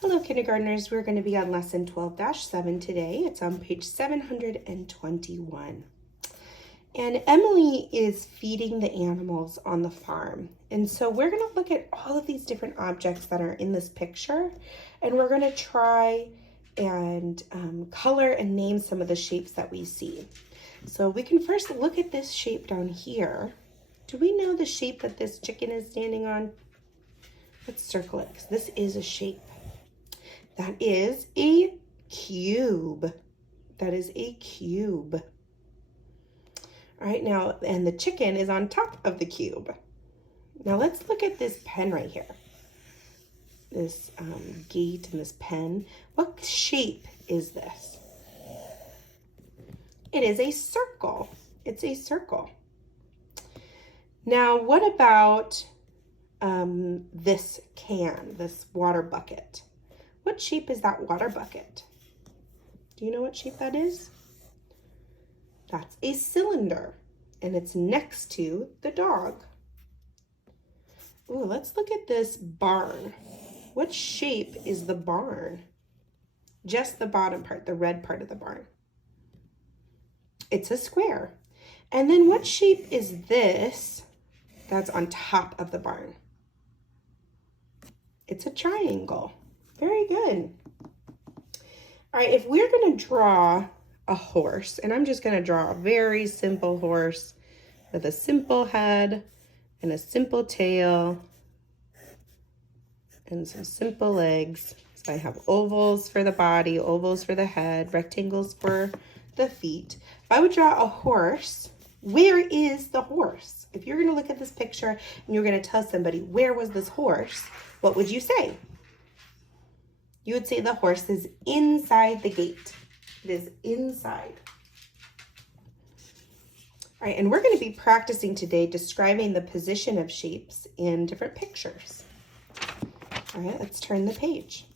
Hello kindergartners, we're going to be on lesson 12-7 today. It's on page 721. And Emily is feeding the animals on the farm. And so we're going to look at all of these different objects that are in this picture. And we're going to try and color and name some of the shapes that we see. So we can first look at this shape down here. Do we know the shape that this chicken is standing on? Let's circle it because this is a shape. That is a cube. That is a cube. All right, now, and the chicken is on top of the cube. Now let's look at this pen right here. This gate and this pen. What shape is this? It is a circle. It's a circle. Now, what about this can, this water bucket? What shape is that water bucket? Do you know what shape that is? That's a cylinder, and it's next to the dog. Ooh, let's look at this barn. What shape is the barn? Just the bottom part, the red part of the barn. It's a square. And then what shape is this that's on top of the barn? It's a triangle. Very good. All right, if we're going to draw a horse, and I'm just going to draw a very simple horse with a simple head and a simple tail and some simple legs. So I have ovals for the body, ovals for the head, rectangles for the feet. If I would draw a horse, where is the horse? If you're going to look at this picture and you're going to tell somebody, where was this horse? What would you say? You would say the horse is inside the gate. It is inside. All right, and we're going to be practicing today describing the position of shapes in different pictures. All right, let's turn the page.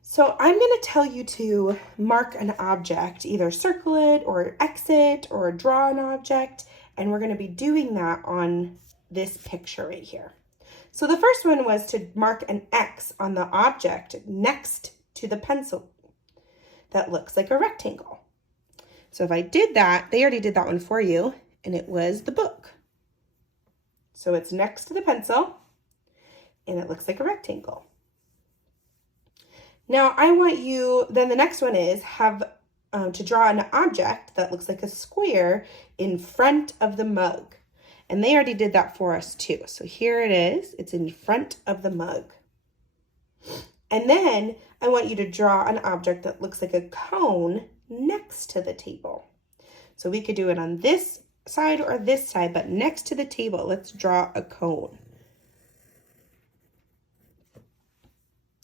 So I'm going to tell you to mark an object, either circle it or X it or draw an object, and we're going to be doing that on this picture right here. So the first one was to mark an X on the object next to the pencil that looks like a rectangle. So if I did that, they already did that one for you, and it was the book. So it's next to the pencil, and it looks like a rectangle. Now I want you, then the next one is to draw an object that looks like a square in front of the mug. And they already did that for us too. So here it is. It's in front of the mug. And then I want you to draw an object that looks like a cone next to the table. So we could do it on this side or this side, but next to the table, let's draw a cone.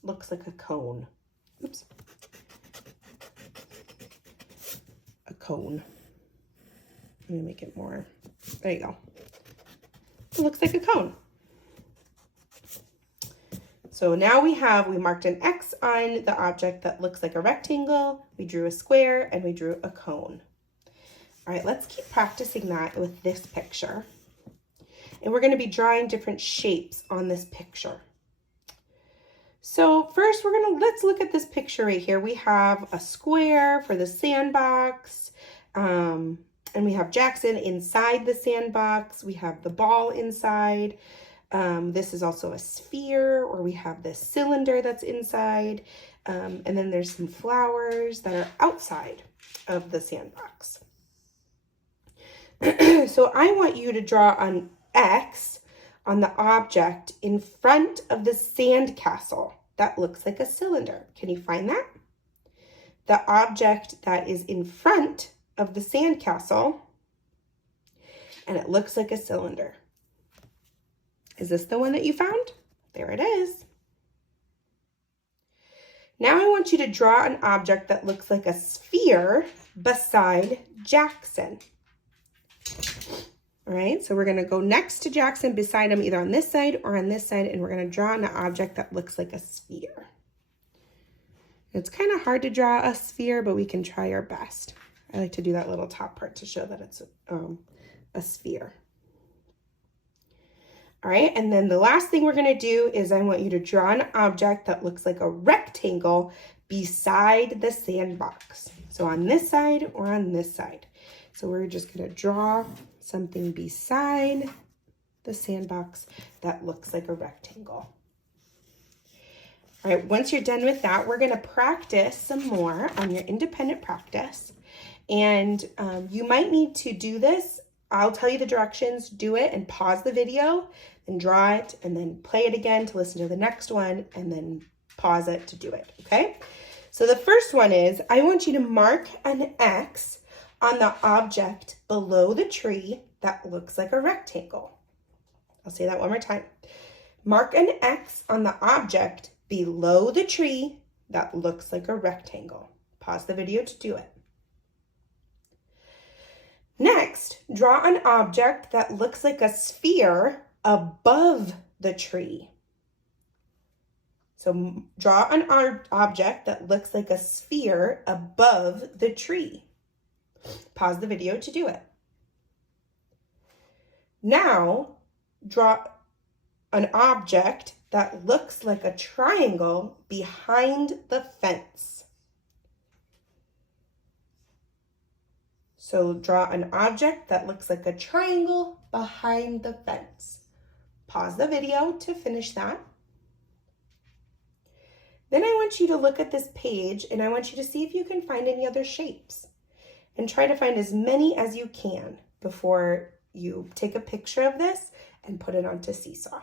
Looks like a cone. Oops. A cone. Let me make it more. There you go. It looks like a cone. So now we marked an X on the object that looks like a rectangle, we drew a square, and we drew a cone. All right, let's keep practicing that with this picture. And we're going to be drawing different shapes on this picture. So first let's look at this picture right here. We have a square for the sandbox, and we have Jackson inside the sandbox. We have the ball inside. This is also a sphere, or we have this cylinder that's inside. And then there's some flowers that are outside of the sandbox. So I want you to draw an X on the object in front of the sandcastle. That looks like a cylinder. Can you find that? The object that is in front of the sandcastle, and it looks like a cylinder. Is this the one that you found? There it is. Now I want you to draw an object that looks like a sphere beside Jackson. All right, so we're going to go next to Jackson, beside him, either on this side or on this side, and we're going to draw an object that looks like a sphere. It's kind of hard to draw a sphere, but we can try our best. I like to do that little top part to show that it's a sphere. All right, and then the last thing we're gonna do is I want you to draw an object that looks like a rectangle beside the sandbox. So on this side or on this side. So we're just gonna draw something beside the sandbox that looks like a rectangle. All right, once you're done with that, we're gonna practice some more on your independent practice. And you might need to do this. I'll tell you the directions, do it and pause the video and draw it and then play it again to listen to the next one and then pause it to do it, okay? So the first one is, I want you to mark an X on the object below the tree that looks like a rectangle. I'll say that one more time. Mark an X on the object below the tree that looks like a rectangle. Pause the video to do it. Next, draw an object that looks like a sphere above the tree. So draw an object that looks like a sphere above the tree. Pause the video to do it. Now, draw an object that looks like a triangle behind the fence. So draw an object that looks like a triangle behind the fence. Pause the video to finish that. Then I want you to look at this page and I want you to see if you can find any other shapes and try to find as many as you can before you take a picture of this and put it onto Seesaw.